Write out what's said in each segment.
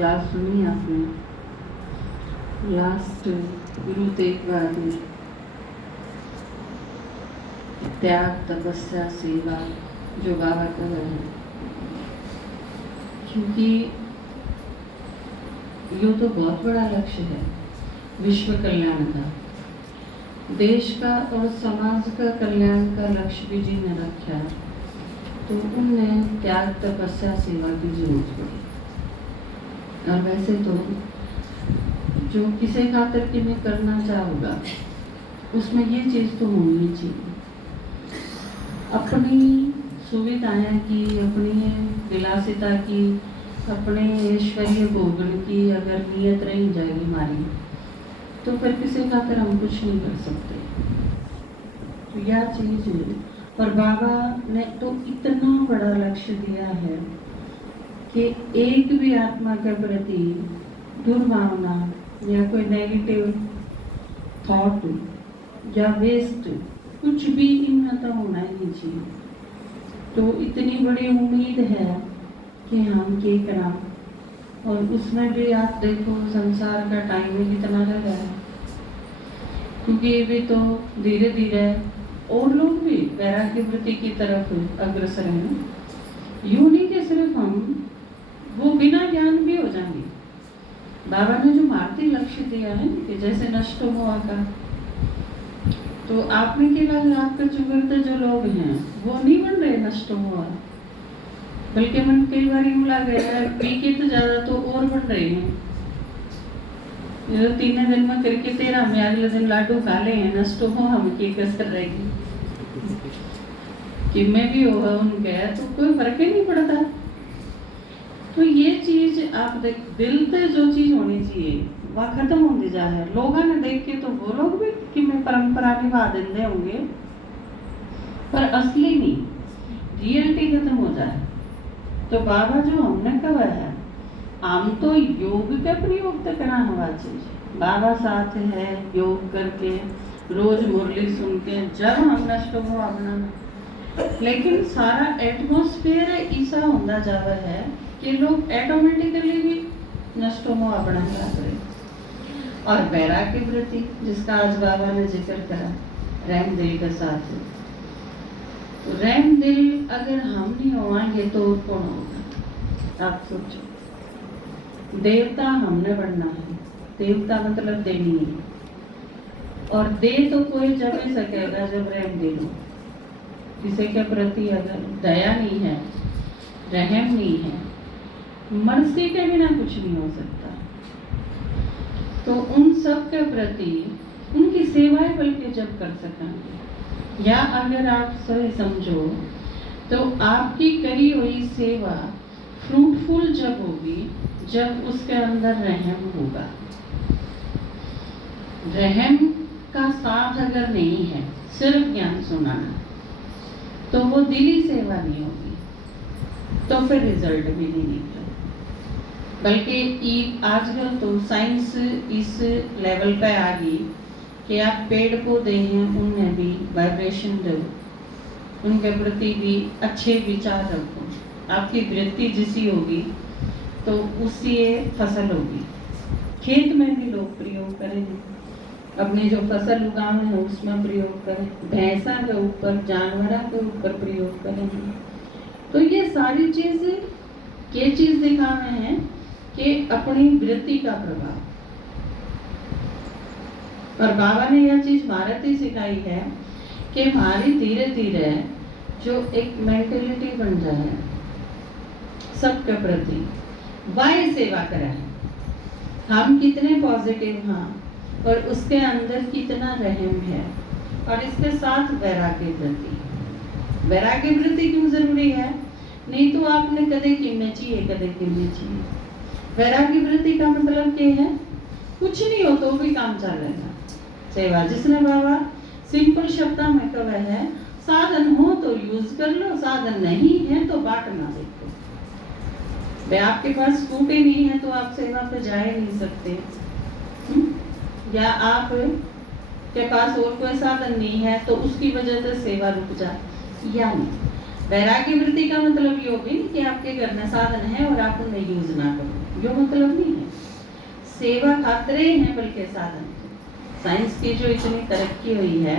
Class सुनी आपने last Guru Tegh Bahadur, त्याग तपस्या सेवा जो बाबा का है, क्योंकि ये तो बहुत बड़ा लक्ष्य है विश्व कल्याण का, देश का और समाज का कल्याण का लक्ष्य भी जी ने रखा, तो उनने त्याग तपस्या सेवा की जरूरत पड़ी। और वैसे तो जो किसी खातिर के में करना चाहोगा उसमें ये चीज़ तो होनी चाहिए, अपनी सुविधाएं की, अपनी विलासिता की, अपने ऐश्वर्य भोगन की अगर नियत रही जाएगी हमारी, तो फिर किसी खातिर हम कुछ नहीं कर सकते। तो यह चीज़ है। और बाबा ने तो इतना बड़ा लक्ष्य दिया है कि एक भी आत्मा के प्रति दुर्भावना या कोई नेगेटिव थॉट या वेस्ट कुछ भी इनका होना ही नहीं चाहिए। तो इतनी बड़ी उम्मीद है कि हम क्या करा, और उसमें भी आप देखो संसार का टाइम भी कितना लगा है, क्योंकि ये भी तो धीरे धीरे और लोग भी वैराग्य वृत्ति की तरफ अग्रसर हैं। यूं नहीं कि सिर्फ हम, वो बिना ज्ञान भी हो जाएंगे। बाबा ने जो मारुति लक्ष्य दिया है कि जैसे नष्ट हुआ का, तो आपने केवल आपके चुगड़ते जो लोग हैं वो नहीं बन रहे नष्ट हुआ, बल्कि मन कई बार यूं लग गया है पी तो ज्यादा तो और बन रहे हैं। ये 3 दिन में करके 13 में अगले दिन लाडू खा ले हैं, नष्ट हो हम की कसर रहेगी कि मैं भी होगा उनके, तो कोई फर्क ही नहीं पड़ता। तो ये चीज आप देख, दिल पे जो चीज होनी चाहिए वह खत्म होती जा है। लोगों ने देख के तो वो लोग भी कि मैं परंपरा निभा देंगे होंगे, पर असली नहीं, रियलिटी खत्म हो जाए। तो बाबा जो हमने कहा है, हम तो योग का प्रयोग तो करना हुआ चीज, बाबा साथ है योग करके रोज मुरली सुन के जब हम नष्ट हो अपना, लेकिन सारा एटमोस्फेयर ऐसा होता जावा है कि लोग ऑटोमेटिकली भी नष्ट हो अपना करें। और वैराग्य वृत्ति जिसका आज बाबा ने जिक्र करा, रहम दिल के साथ, तो रहम दिल अगर हम नहीं होंगे तो कौन होगा? आप सोचो, देवता हमने बनना है, देवता मतलब देनी है, और दे तो कोई जब ही सकेगा जब रहम दिल हो। किसी के प्रति अगर दया नहीं है, रहम नहीं है, मर्जी के बिना कुछ नहीं हो सकता। तो उन सब के प्रति उनकी सेवाएं बल्कि जब कर सकेंगे, या अगर आप सही समझो तो आपकी करी हुई सेवा फ्रूटफुल जब होगी जब उसके अंदर रहम होगा। रहम का साथ अगर नहीं है, सिर्फ ज्ञान सुनाना, तो वो दिली सेवा नहीं होगी, तो फिर रिजल्ट भी नहीं निकलेगा। बल्कि आजकल तो साइंस इस लेवल पे आ गई कि आप पेड़ पौधे हैं उनमें भी वाइब्रेशन दो, उनके प्रति भी अच्छे विचार रखो, आपकी वृत्ति जिसी होगी तो उससे फसल होगी। खेत में भी लोग प्रयोग करेंगे, अपने जो फसल उगाए हैं उसमें प्रयोग करें, भैंसा के ऊपर, जानवरों के ऊपर प्रयोग करेंगे। तो ये सारी चीजें ये चीज दिखा रहे हैं कि अपनी वृत्ति का प्रभाव। और बाबा ने यह चीज भारत ही सिखाई है कि हमारी धीरे धीरे जो एक मेंटेलिटी बन जाए सबके प्रति, वाय सेवा करें, हम कितने पॉजिटिव हैं और उसके अंदर कितना रहम है, और इसके साथ वैराग्य वृत्ति। वैराग्य वृत्ति क्यों जरूरी है? नहीं तो आपने कदे कीमने चाहिए, कदे कीमने चाहिए। वैराग्य वृत्ति का मतलब क्या है? कुछ नहीं हो तो भी काम चलेगा, सेवा। जिसने बाबा सिंपल शब्द में कहा है, साधन हो तो यूज कर लो, साधन नहीं है तो बांटना देखो। आपके पास स्कूटी नहीं है तो आप सेवा पे जा ही नहीं सकते, या आप के पास और कोई साधन नहीं है तो उसकी वजह से सेवा रुक जाए, या नहीं। वैराग्य वृत्ति का मतलब ये भी नहीं कि आपके घर में साधन है और आप उन्हें यूज ना करो, यो मतलब नहीं है। सेवा खातिर ही है बल्कि साधन। साइंस की जो इतनी तरक्की हुई है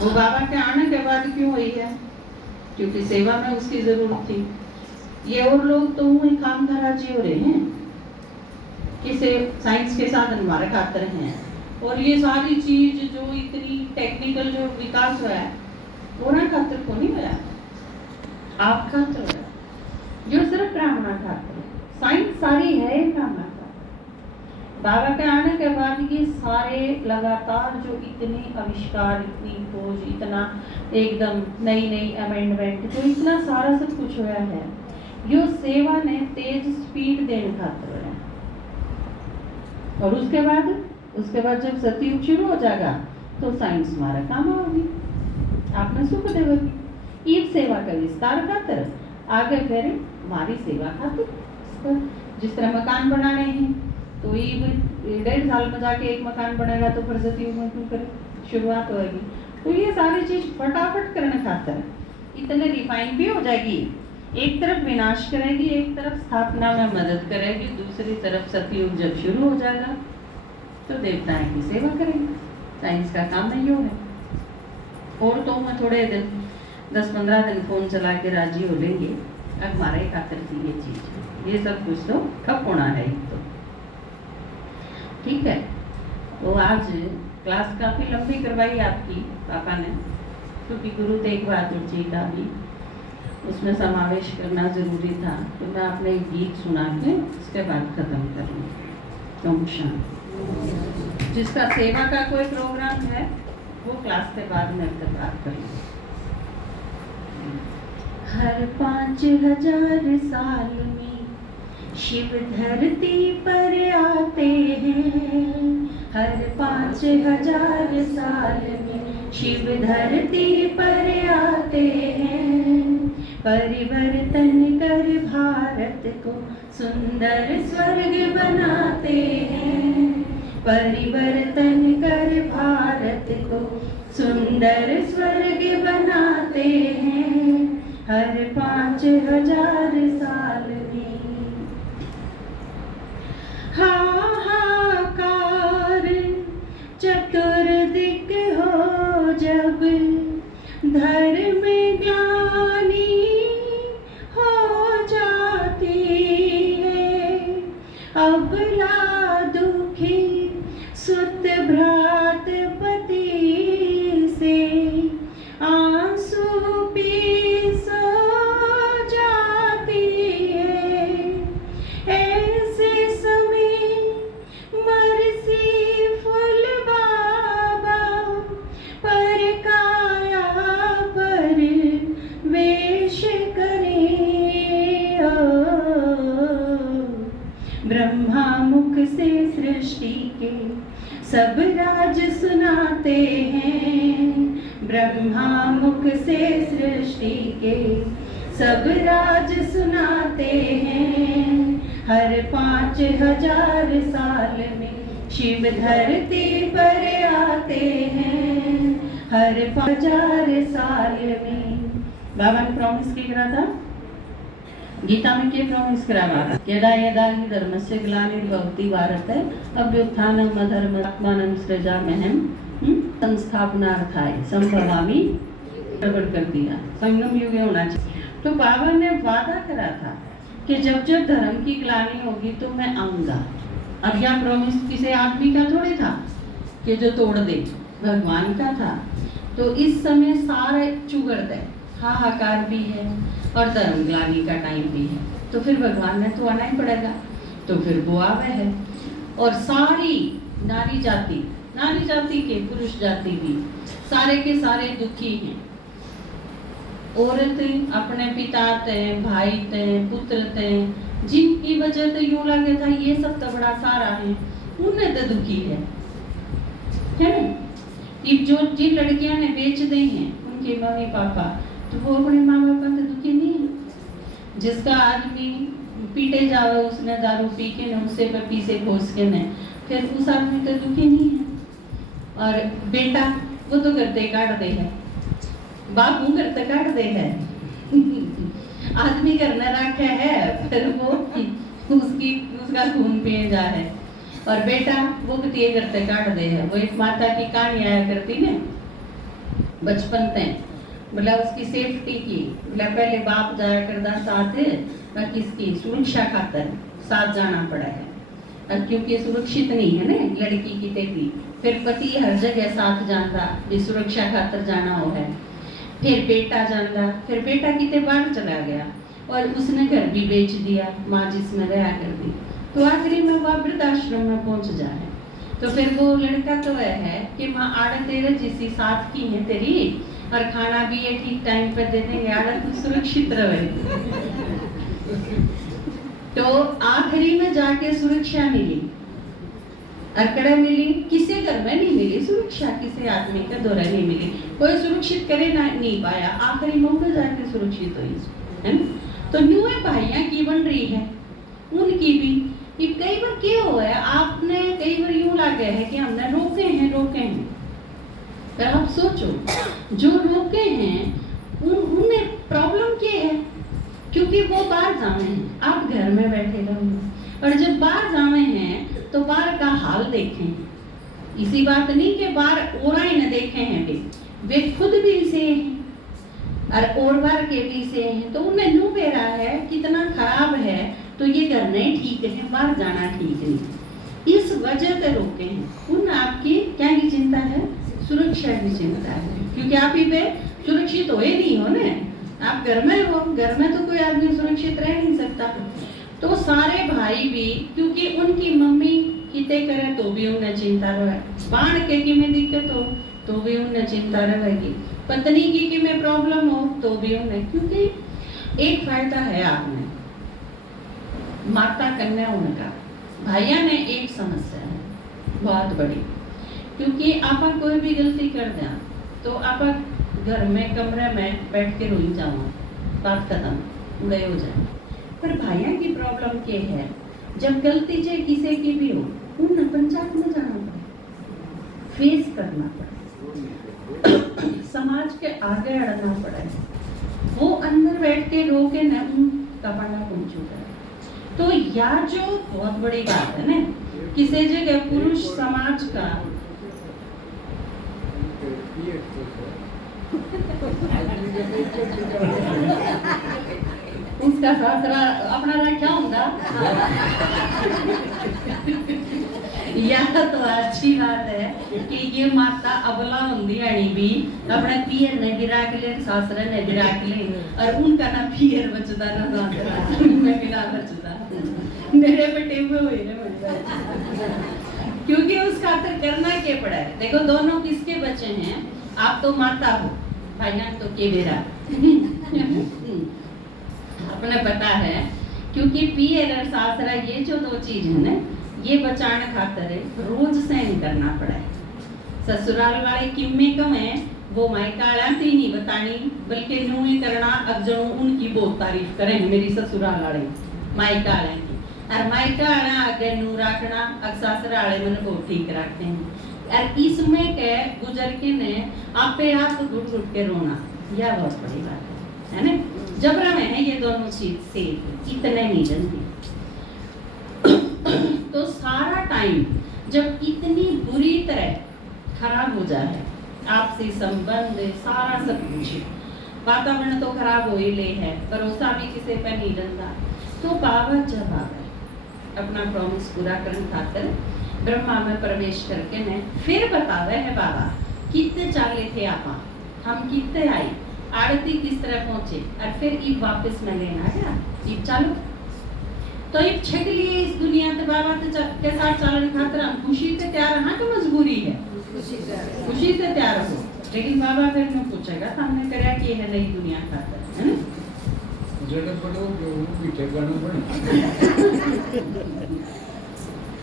वो बाबा के आने के बाद क्यों हुई है? क्योंकि सेवा में उसकी जरूरत थी। ये और लोग तो वही काम राजी हो रहे हैं कि साइंस के साधन हमारे खातिर हैं, और ये सारी चीज जो इतनी टेक्निकल जो विकास हुआ है वो ना खातिर को नहीं हुआ, आप खातिर हुआ, जो सिर्फ ब्राह्मण खातिर। साइंस सारी है काम खातिर। बाबा के आने के बाद ये सारे लगातार जो इतने आविष्कार, इतनी खोज, इतना एकदम नई नई अमेंडमेंट, जो इतना सारा सब कुछ हुआ है, यो सेवा ने तेज स्पीड देने खातिर है। और उसके बाद जब सतयुग शुरू हो जाएगा तो साइंस हमारा काम होगी, आपने सुख देगी। ये सेवा का विस्तार खातिर आगे फिर हमारी सेवा खातिर। जिस तरह मकान बनाने हैं तो ये 1.5 साल में जाके एक मकान बनेगा तो फिर सतयुग में क्यों करे, शुरुआत होगी। तो ये सारी चीज फटाफट करने खातिर इतने रिफाइन भी हो जाएगी, एक तरफ विनाश करेगी, एक तरफ स्थापना में मदद करेगी, दूसरी तरफ सतयुग जब शुरू हो जाएगा तो देवताएं की सेवा करेंगे। साइंस का काम नहीं हो है। और तो मैं थोड़े दिन 10-15 दिन फोन चला के राजी हो लेंगे, अब हमारे खातिर की ये चीज, ये सब कुछ तो ठप होना है। तो ठीक है, तो आज क्लास काफी लंबी करवाई आपकी पापा ने, क्योंकि गुरु तेग बहादुर जी का भी उसमें समावेश करना जरूरी था। तो मैं अपने एक गीत सुना के उसके बाद खत्म करूँगी। जिसका सेवा का कोई प्रोग्राम है वो क्लास के बाद में बात करूँगी। हर 5000 साल में शिव धरती पर आते हैं, हर 5000 साल में शिव धरती पर आते हैं, परिवर्तन कर भारत को सुंदर स्वर्ग बनाते हैं, परिवर्तन कर भारत को सुंदर स्वर्ग बनाते हैं, हर 5000 साल में। हाहाकार चतुर्दिक हो जब, धर्म ज्ञानी हो जाती है, अबला दुखी सुत भ्रात पति से आंसू पी सो जाती है, ऐसे समय मर्सीफुल बाबा पर काया पर वेश करें। ब्रह्मा मुख से सृष्टि के सब राज सुनाते हैं, ब्रह्मा मुख से सृष्टि के सब राज सुनाते हैं, हर 5000 साल में शिव धरती पर आते हैं, हर 5000 साल में। बाबा ने प्रॉमिस की करा था, गीता में क्या प्रॉमिस करा था? यदा यदा हि धर्मस्य ग्लानिर्भवति भारत अभ्युत्थानम् अधर्मात्मानं सृजाम्यहम् संस्थापनार्थाय संभवामि, प्रकट कर दिया। संगम युग होना चाहिए। तो बाबा ने वादा करा था कि जब जब धर्म की ग्लानि होगी तो मैं आऊंगा। अब यह प्रॉमिस किसी आदमी का थोड़ी था कि जो तोड़ दे, भगवान का था। तो इस समय सारे चुगड़ गए, हाहाकार भी है और धर्म ग्लानि का टाइम भी है, तो फिर भगवान ने तो आना ही पड़ेगा। तो फिर वो आवे है, और सारी नारी जाति के पुरुष जाति भी सारे के सारे दुखी हैं। औरत अपने पिता ते, भाई ते, पुत्र ते, जिनकी वजह से यूं लगे था ये सब तो बड़ा सारा है, उन्हें तो दुखी है ना। ये जो जिन लड़कियां ने बेच दी हैं उनके मम्मी पापा, तो वो अपने माँ बापा से दुखी नहीं है। जिसका आदमी पीटे जावे, उसने दारू पी के न उससे पर पीसे खोस के न, फिर उस आदमी तो दुखी नहीं है। और बेटा वो तो करते काट दे है, बाप मुँह करते काट दे है, आदमी करने रखे है फिर वो उसका खून पिए जा है। और बेटा वो कितने करते काट दे है। वो एक माता की कहानी आया करती ने बचपन से, मतलब उसकी सेफ्टी की, मतलब पहले बाप जाया करता साथ है, किसकी सुरक्षा खातर साथ जाना पड़ा है, क्योंकि सुरक्षित नहीं है ना लड़की की तेरी। फिर पति हर जगह साथ जाता भी सुरक्षा खातर जाना हो है। फिर बेटा जाता, फिर बेटा कितने बाहर चला गया और उसने घर भी बेच दिया, माँ जिसमें रहा कर दी, तो आखिरी में वह वृद्धाश्रम में पहुंच जाए। तो फिर वो लड़का तो वह है कि माँ आड़ तेरे जिसी साथ की है तेरी, और खाना भी ये ठीक टाइम पर दे देंगे, आड़ तू सुरक्षित रहे। तो आखिरी में जाके सुरक्षा मिली, अकड़े मिली, किसी घर में नहीं मिली सुरक्षा, किसी आदमी के द्वारा नहीं मिली, कोई सुरक्षित करे ना नहीं पाया, आखिरी मौके जाके सुरक्षित हुई है ना। तो न्यूए भाइयां की बन रही है उनकी भी कि कई बार क्या हुआ है, आपने कई बार यूं लगे है कि हमने रोके हैं, पर आप सोचो जो रोके हैं उनमें प्रॉब्लम क्या है, क्योंकि वो बाहर जावे हैं, आप घर में बैठे रहो। और जब बाहर जावे हैं तो बाहर का हाल देखें, इसी बात नहीं कि बाहर और ही न देखे हैं, वे खुद भी इसे हैं और बार के भी इसे हैं, तो उन्हें न्यू बेरा है कितना खराब है, तो ये घर नहीं ठीक है, बाहर जाना ठीक नहीं, इस वजह से रोके हैं। उन आपकी क्या की चिंता है, सुरक्षा की चिंता है, क्योंकि आप ही पे सुरक्षित हो ही नहीं हो ना, आप घर में हो, घर में तो कोई आदमी सुरक्षित रह नहीं सकता। तो सारे भाई भी, क्योंकि उनकी मम्मी किते करे तो भी उन्हें चिंता रहे, बाण के कि में दिक्कत हो तो भी उन्हें चिंता रहेगी, पत्नी की कि में प्रॉब्लम हो तो भी उन्हें, क्योंकि एक फायदा है आपने माता कन्या उनका, भाइया ने एक समस्या है बहुत बड़ी, क्योंकि आप कोई भी गलती कर दें तो आप घर में कमरे में बैठ के रोई जाओ, बात खत्म उड़े हो जाए। पर भाइयों की प्रॉब्लम क्या है, जब गलती चाहे किसी की भी हो, उन पंचायत में जाना पड़े, फेस करना पड़े, समाज के आगे अड़ना पड़े, वो अंदर बैठ के रो के न उनका पढ़ना पहुंचूगा। तो या जो बहुत बड़ी बात है ना, किसी जगह पुरुष समाज का उसका सासरा अपना रखा होगा यह तो अच्छी बात है कि ये माता अबला होंगी अणी भी अपने पियर ने गिरा के ले, सासरा ने गिरा के ले, और उनका ना पियर बचता ना सासरा में गिरा बचता, मेरे बेटे में हुई ना, क्योंकि उस खातिर करना क्या पड़ा है। देखो दोनों किसके बच्चे हैं, आप तो माता हो, भाइयां तो के बेरा अपने पता है, क्योंकि पियर और सासरा ये जो दो चीज है ना, ये बचाने खातिर रोज सहन करना पड़ा है। ससुराल वाले किम्मे कम है, वो मायका थी नहीं बतानी, बल्कि न्यू ही करना, अब जो उनकी बहुत तारीफ करें मेरी ससुराल वाले मायका की, और मायका आगे नू रखना, अब ससुराल वाले मन बहुत ठीक रखते हैं। और इसमें के गुजर के ने आपे आप घुट घुट के रोना, यह बहुत बड़ी बात है ना। जबरा में है ये दोनों चीज से इतने नहीं जनती। तो सारा टाइम जब इतनी बुरी तरह खराब हो जाए, आपसे संबंध सारा सब कुछ, वातावरण तो खराब हो ही ले है, भरोसा भी किसी पर नहीं रहता, तो बाबा जब आ गए अपना प्रॉमिस पूरा करने खातिर ब्रह्मा में प्रवेश करके ने फिर बतावे है बाबा कितने चाले थे आप, हम कितने आई, आरती किस तरह पहुंचे, और फिर ईब वापस में लेना गया, ईब चालू तो ईब छक लिए इस दुनिया से बाबा के साथ चलने खातिर हम खुशी से तैयार हैं कि मजबूरी है, खुशी से तैयार हो, लेकिन बाबा फिर मैं पूछेगा हमने कराया कि है नई दुनिया खातिर, है ना जगत पड़ो वो पीछे गाना पड़े।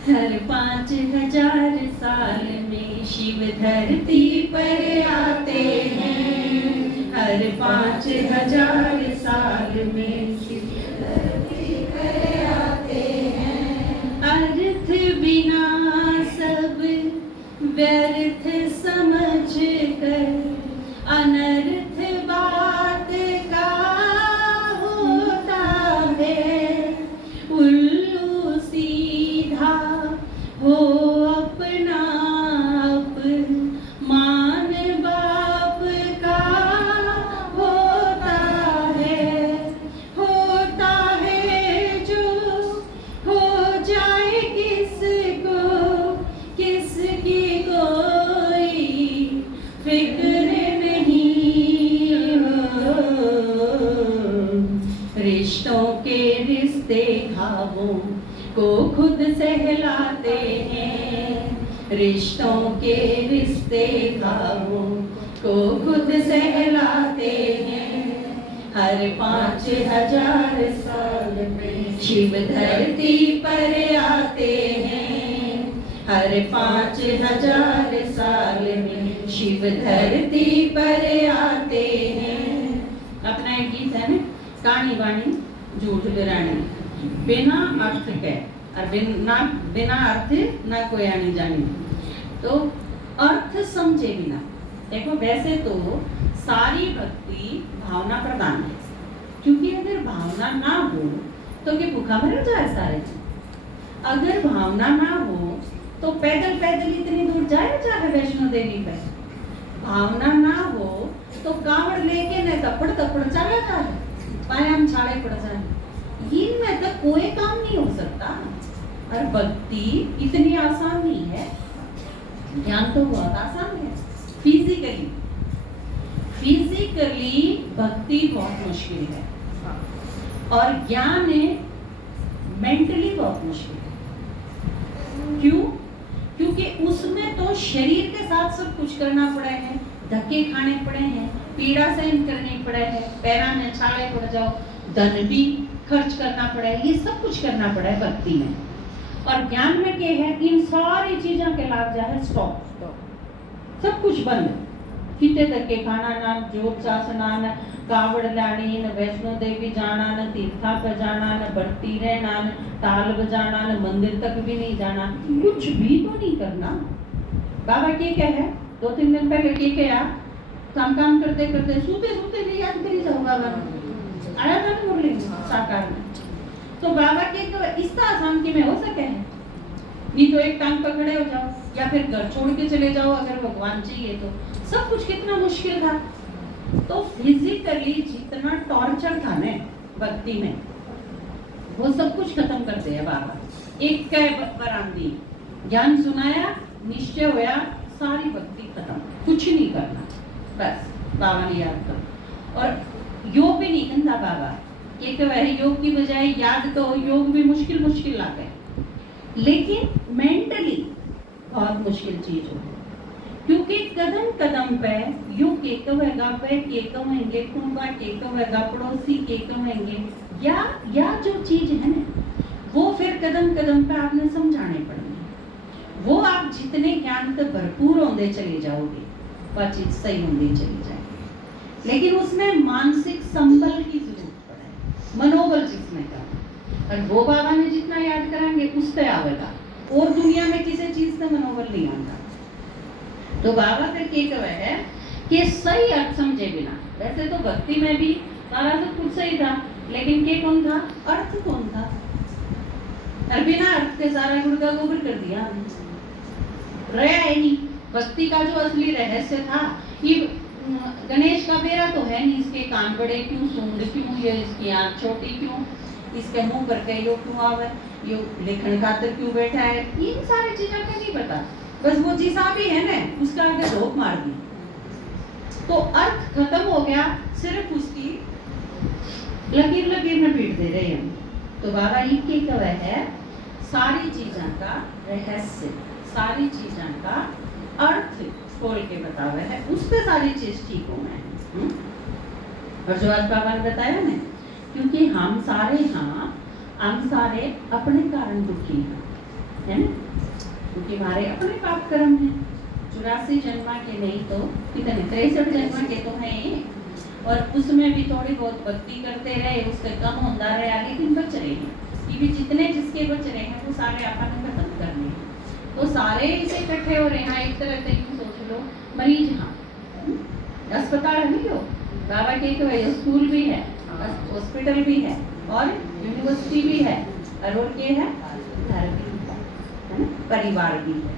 हर 5000 साल में शिव धरती पर आते हैं, हर 5000 साल में शिव धरती पर आते हैं, अर्थ बिना सब व्यर्थ समझ कर अनर्थ बात का को खुद सहलाते हैं, रिश्तों के रिश्ते भावों को खुद सहलाते हैं। हर 5000 साल में शिव धरती पर आते हैं, हर 5000 साल में शिव धरती पर आते हैं। अपना एक गीत है ना, कहानी वाणी झूठ डरानी, बिना अर्थ के और बिना अर्थ ना कोई आनी जानी। तो अर्थ समझे बिना, देखो वैसे तो सारी भक्ति भावना प्रधान है, क्योंकि अगर भावना ना हो तो क्या भूखा मर जाए सारे। अगर भावना ना हो तो पैदल पैदल इतनी दूर जाए चाहे वैष्णो देवी पे। भावना ना हो तो कांवड़ लेके न तपड़ तपड़ चला जाए, पायाम छाड़े पड़ जाए, इनमें तो कोई काम नहीं हो सकता। और भक्ति इतनी आसान नहीं है, ज्ञान तो बहुत आसान है। फिजिकली भक्ति बहुत मुश्किल है, और ज्ञान मेंटली बहुत मुश्किल है। क्यों? क्योंकि उसमें तो शरीर के साथ सब कुछ करना पड़ा है, धक्के खाने पड़े हैं, पीड़ा सहन करनी पड़े है, पैरा में छाले पड़ जाओ, धन भी खर्च करना पड़ा है, ये सब कुछ करना पड़ा है भक्ति में। और ज्ञान में क्या है, इन सारी चीजों के लाभ जा है स्टॉप, सब कुछ बंद। कितने धक्के खाना ना, जोत सासना न, कावड़ लानी न, वैष्णो देवी जाना न, तीर्था पर जाना न, बढ़ती रहना न, ताल बजाना न, मंदिर तक भी नहीं जाना, कुछ भी तो नहीं करना। बाबा क्या है, 2-3 दिन पहले क्या है, काम करते करते सूते सूते भी याद करी जाओ बाबा आया था मुरली साकार में। तो बाबा के तो इस तरह आसान की में हो सके है, नहीं तो एक टांग पकड़े हो जाओ या फिर घर छोड़ के चले जाओ अगर भगवान चाहिए तो। सब कुछ कितना मुश्किल था। तो फिजिकली जितना टॉर्चर था ना भक्ति में, वो सब कुछ खत्म कर दिया बाबा। एक बरामदी ज्ञान सुनाया, निश्चय होया, सारी भक्ति खत्म, कुछ नहीं करना, बस बाबा ने याद करो। और योग भी नहीं कहता बाबा, एक वह योग की बजाय याद तो योग भी मुश्किल ला गए, लेकिन मेंटली बहुत मुश्किल चीज हो, क्योंकि कदम कदम पे यू के कहेगा, पे के कहेंगे, कुंबा के कहेगा, पड़ोसी के कहेंगे, या जो चीज है ना वो फिर कदम कदम पे आपने समझाने पड़ेंगे। वो आप जितने ज्ञान से भरपूर होते चले जाओगे वह चीज सही होती चली जाएगी, लेकिन उसमें मानसिक संबल की जरूरत पड़े, मनोबल जिसमें का। और वो बाबा ने जितना याद कराएंगे उससे आवेगा, और दुनिया में किसी चीज से मनोबल नहीं आता। तो बाबा का क्या है कि सही अर्थ समझे बिना, वैसे तो भक्ति में भी सारा सब कुछ सही था, लेकिन के कौन था, अर्थ कौन था। और बिना अर्थ के सारा गुड़का गोबर कर दिया, रहा है नहीं। भक्ति का जो असली रहस्य था, ये गणेश का बेरा तो है नहीं, इसके कान बड़े क्यों, सूंड क्यों, ये इसकी आंख छोटी क्यों, इसके मुंह पर के यो क्यों आवे, यो लेखन खातर क्यों बैठा है, इन सारी चीजों का नहीं पता। बस वो जिसा भी है ना उसका आगे धोख मार दी, तो अर्थ खत्म हो गया, सिर्फ उसकी लकीर में पीट दे रहे हैं। तो बाबा ये क्या है, सारी चीजों का रहस्य, सारी चीजों का अर्थ खोल के बतावे है, उससे सारी चीज ठीक हो गए। और जो आज बाबा ने बताया ना, क्योंकि हम सारे अपने कारण दुखी हैं, है ना, क्योंकि हमारे अपने पाप कर्म हैं। 84 जन्मा के नहीं तो कितने 63 जन्मा के तो हैं, और उसमें भी थोड़ी बहुत भक्ति करते रहे, उससे कम होता रहा, लेकिन बच रहे हैं। ये भी जितने जिसके बच रहे हैं वो सारे आपने खत्म करने हैं। तो सारे इसे इकट्ठे हो रहे हैं। एक तरह से यूँ सोच लो, मरीज हाँ अस्पताल है नहीं, हो बाबा के तो स्कूल भी है, हॉस्पिटल भी है, और यूनिवर्सिटी भी है, और क्या है, घर भी है ना, परिवार भी है।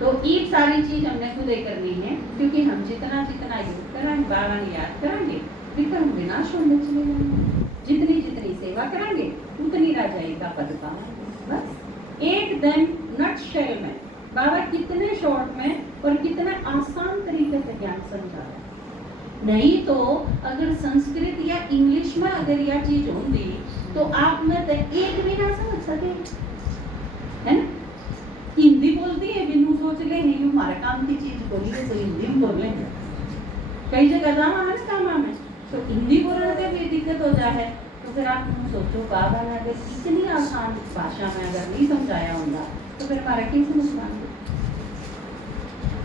तो ये सारी चीज हमने खुद ही करनी है, क्योंकि हम जितना योग कराएंगे, बाबा ने याद कराएंगे, फिर हम विनाश होने चले जाएंगे। जितनी सेवा कराएंगे उतनी राजाई का पद पाएंगे। बस एक दिन नटशेल में बाबा कितने शॉर्ट में और कितने आसान तरीके से ज्ञान समझा रहे हैं। नहीं तो अगर संस्कृत या इंग्लिश में अगर यह चीज होती तो आप में तो एक भी ना समझ सके। मारे काम की चीज बोलिए तो हिंदी में बोल लेंगे। कई जगह जावा है काम में तो हिंदी बोलने के भी दिक्कत हो जाए तो फिर आप सोचो बाबा ने अगर इतनी आसान भाषा में अगर नहीं समझाया होगा तो फिर हमारा कैसे नुकसान।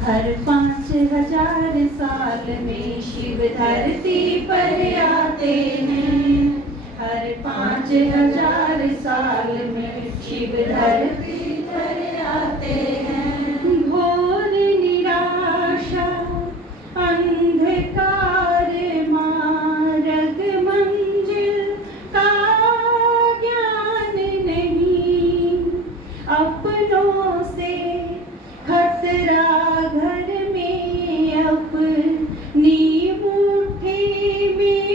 हर 5000 साल में शिव धरती पर आते हैं, हर 5000 साल में शिव धरती पर आते हैं। घोर निराशा अंधकार मार्ग मंजिल का ज्ञान नहीं, अपनों से खतरा घर में अपनी मुट्ठी में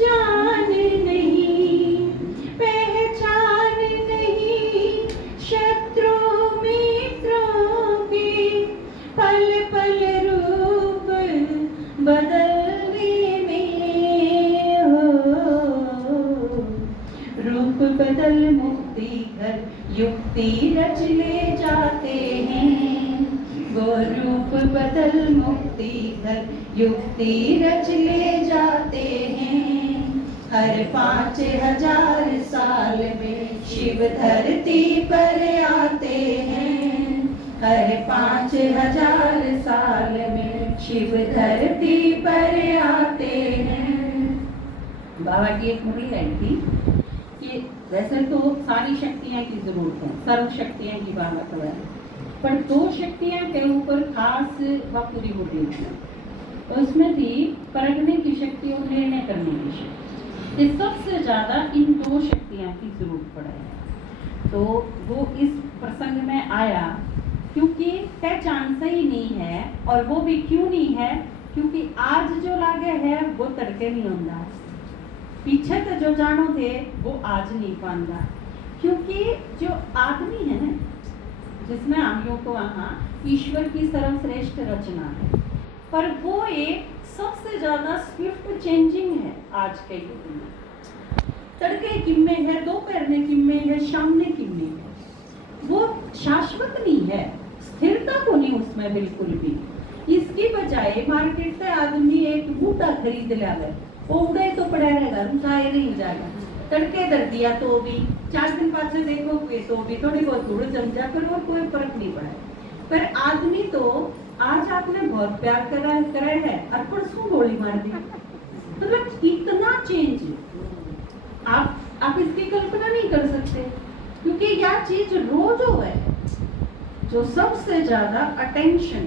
जान नहीं, पहचान नहीं शत्रु मित्रों के, पल पल रूप बदलने में हो, रूप बदल मुक्ति घर युक्ति रच ले जाते हैं, वो रूप बदल मुक्ति घर युक्ति रच ले जाते हैं। हर 5000 साल में शिव धरती पर आते हैं, हर 5000 साल में शिव धरती पर आते हैं। बाबा की एक मुरली आई थी कि वैसे तो सारी शक्तियां की जरूरत है, सर्व शक्तियां की बाबा तो है, पर 2 शक्तियां के ऊपर खास व पूरी होती है, और उसमें थी परखने की शक्ति और निर्णय करने की शक्ति। इस सबसे ज्यादा इन 2 शक्तियां की जरूरत पड़ा है। तो वो इस प्रसंग में आया क्योंकि पहचान सही नहीं है, और वो भी क्यों नहीं है, क्योंकि आज जो लागे है वो तड़के नहीं होता, पीछे तो जो जानो थे वो आज नहीं पाऊंगा। क्योंकि जो आदमी है ना, जिसमें हम लोग को वहाँ ईश्वर की सर्वश्रेष्ठ रचना है, पर वो एक सबसे ज्यादा स्विफ्ट चेंजिंग है आज के युग में। तड़के किम्मे है, दोपहर में किम्मे है, शाम में किम्मे है, वो शाश्वत नहीं है, स्थिरता को नहीं उसमें बिल्कुल भी। इसकी बजाय मार्केट से आदमी एक बूटा खरीद लावे, वो उड़े तो पड़ा रहेगा, रुकाए नहीं जाएगा, तड़के दर दिया तो भी 4 दिन पाछे देखोगे तो भी थोड़ी बहुत धूड़ जम जा कर और कोई फर्क नहीं पड़ा। पर आदमी तो आज आपने बहुत प्यार करा है और परसों गोली मार दी, मतलब इतना चेंज आप इसकी कल्पना नहीं कर सकते। क्योंकि यह चीज रोज हो है जो सबसे ज्यादा अटेंशन,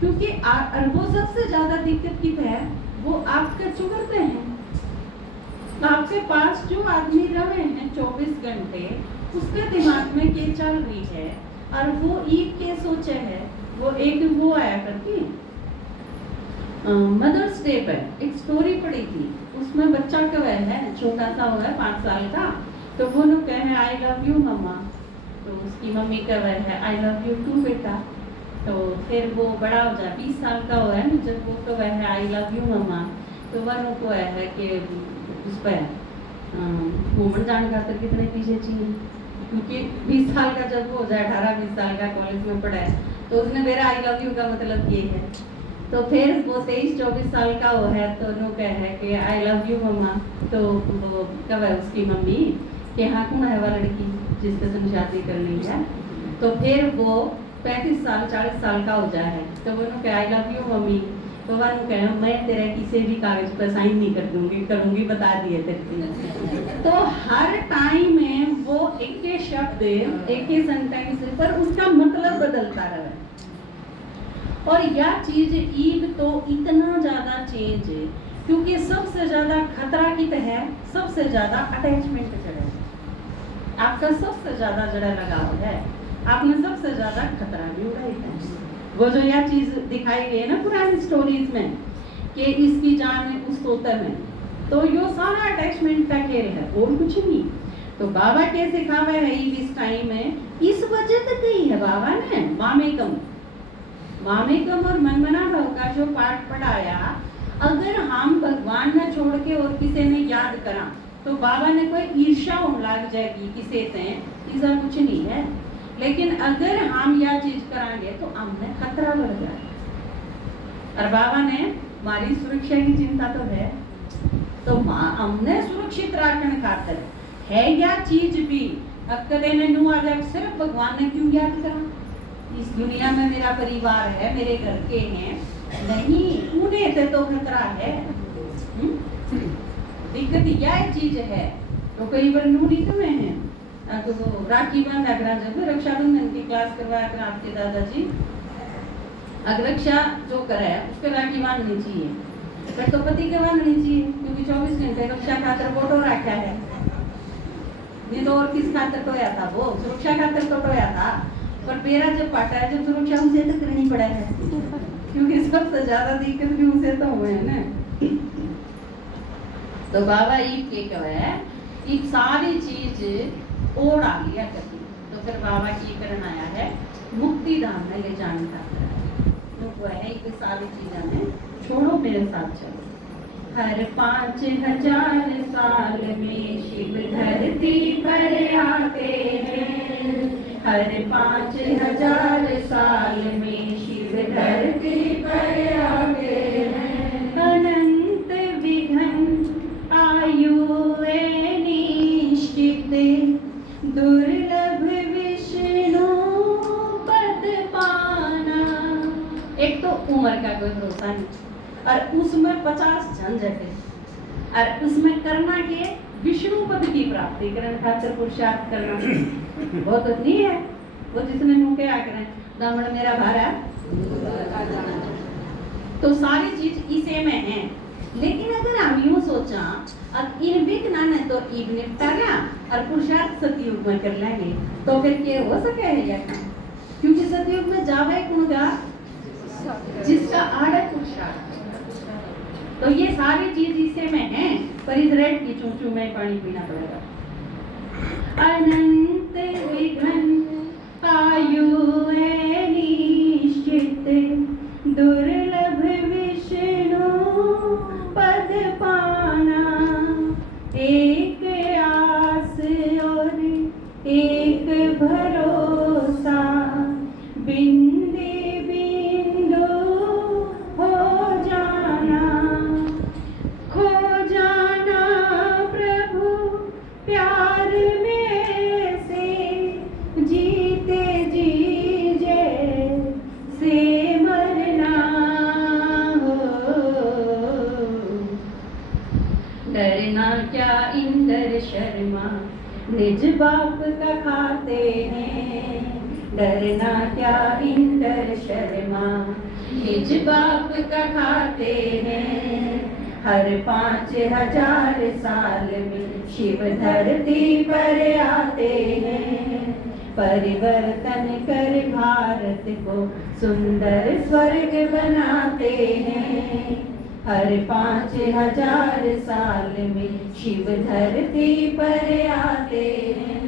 क्योंकि वो सबसे ज्यादा दिक्कत की है वो आपके चुगलते हैं। आपके पास जो आदमी रहे हैं 24 घंटे, उसके दिमाग में क्या चल रही है, और वो ईद के सोचे है। वो एक वो आया करती मदर्स डे पर एक स्टोरी पढ़ी थी, उसमें बच्चा का वह है छोटा सा हुआ है 5 साल का, तो वो लोग कहे आई लव यू मम्मा, तो उसकी मम्मी का वह है आई लव यू टू बेटा। तो फिर वो बड़ा हो जाए 20 साल का हुआ है ना, जब वो तो वह है आई लव यू मम्मा, तो वह को है कि उस पर घूमन जाने का तो कितने पीछे चाहिए, क्योंकि 20 साल का जब वो हो जाए 18-20 साल का कॉलेज में पढ़ा है, तो उसने मेरा आई लव यू का मतलब ये है। तो फिर वो 23-24 साल का वो है, तो वो कहे कि आई लव यू मम्मा, तो वो कब है उसकी मम्मी कि हाँ कौन है वह लड़की जिससे तुम शादी कर ली है। तो फिर वो 35 साल 40 साल का हो जाए, तो वो कहे आई लव यू मम्मी, तो वह कहे मैं तेरे किसी भी कागज पर साइन नहीं कर दूंगी, करूंगी बता दिए तेरे। तो हर टाइम में वो एक ही शब्द एक ही सेंटेंस पर उसका मतलब बदलता रहा। और यह चीज ईद तो इतना ज्यादा चेंज है क्योंकि सबसे ज्यादा खतरा की तो है, सबसे ज्यादा अटैचमेंट जड़ा है, आपका सबसे ज्यादा जड़ा लगाव है, आपने सबसे ज्यादा खतरा भी उड़ाई है। वो जो यह चीज दिखाई गई है ना पुरानी स्टोरीज में कि इसकी जान है उस तोते में, तो यो सारा अटैचमेंट का खेल है और कुछ नहीं। तो बाबा के सिखावे है इस टाइम में, इस वजह तक ही है बाबा ने मामेकम और मनमना भाव का जो पाठ पढ़ाया, अगर हम भगवान ने छोड़ के और किसी ने याद करा तो बाबा ने कोई ईर्ष्या होने लग जाएगी किसी से, ऐसा कुछ नहीं है। लेकिन अगर हम यह चीज कराएंगे तो हमने खतरा बढ़ जाए। और बाबा ने हमारी सुरक्षा की चिंता तो है, तो हमने सुरक्षित रखने खातिर है या चीज भी अक्कदे ने नू आ जाए सिर्फ भगवान ने क्यों याद करा। इस दुनिया में मेरा परिवार है, मेरे घर के हैं, नहीं उन्हें से तो खतरा है। दिक्कत यह चीज है। तो कई बार नू नहीं तुम्हें हैं अगर वो राखी बांधा करा, जब रक्षाबंधन की क्लास करवाया करा आपके दादाजी, अगर रक्षा जो करे उसके राखी बांधनी चाहिए, फिर तो पति के बांधनी चाहिए, क्योंकि 24 घंटे रक्षा खातर फोटो रखा है। नहीं तो और किस खातर टोया था, वो सुरक्षा खातर तो टोया था। पर मेरा जब पाटा है, जब सुरक्षा उसे तो करनी पड़ा है, क्योंकि सबसे ज्यादा दिक्कत भी उसे तो हुए है ना। तो बाबा ईद के कहे ईद सारी चीज और आ लिया करती। तो फिर बाबा की करन आया है मुक्ति धाम में ले जाने का, तो वो है कि सारी चीजें में छोड़ो, मेरे साथ चलो। हर 5000 साल में शिव धरती पर आते हैं, हर 5000 साल में शिव धरती पर आते हैं। अनंत विघ्न आयु है निश्चित, दुर्लभ विष्णु पद पाना। एक तो उम्र का कोई भरोसा नहीं, और उसमें 50 झंझट है, और उसमें करना के विष्णु पद की प्राप्ति करने खातिर पुरुषार्थ करना बहुत नहीं है। वो जिसने मुके आकर दामन मेरा भारा, तो सारी चीज इसे में है। लेकिन अगर हम यूं सोचा अब इन विघ्न ने तो ईद निपटा गया और पुरुषार्थ सतयुग में कर लेंगे, तो फिर क्या हो सके है या क्योंकि सतयुग में जावे कौन गा, जिसका आड़ा पुरुषार्थ। तो ये सारी चीज इसे में है, पर इस रेड की चूचू में पानी पीना पड़ेगा। अनंत विघ्न आयु है निश्चित, दुर्लभ विष्णु पद पाना। एक आस और एक भरोसा, बिंदे बिंदु हो जाना, खो जाना प्रभु प्यार में से, जीते जी जैसे मरना हो। डरना क्या इंद्र शर्मा निज बाप का खाते हैं, डरना क्या इंद्र शर्मा निज बाप का खाते हैं। हर 5000 साल में शिव धरती पर आते हैं, परिवर्तन कर भारत को सुंदर स्वर्ग बनाते हैं। हर 5000 साल में शिव धरती पर आते हैं।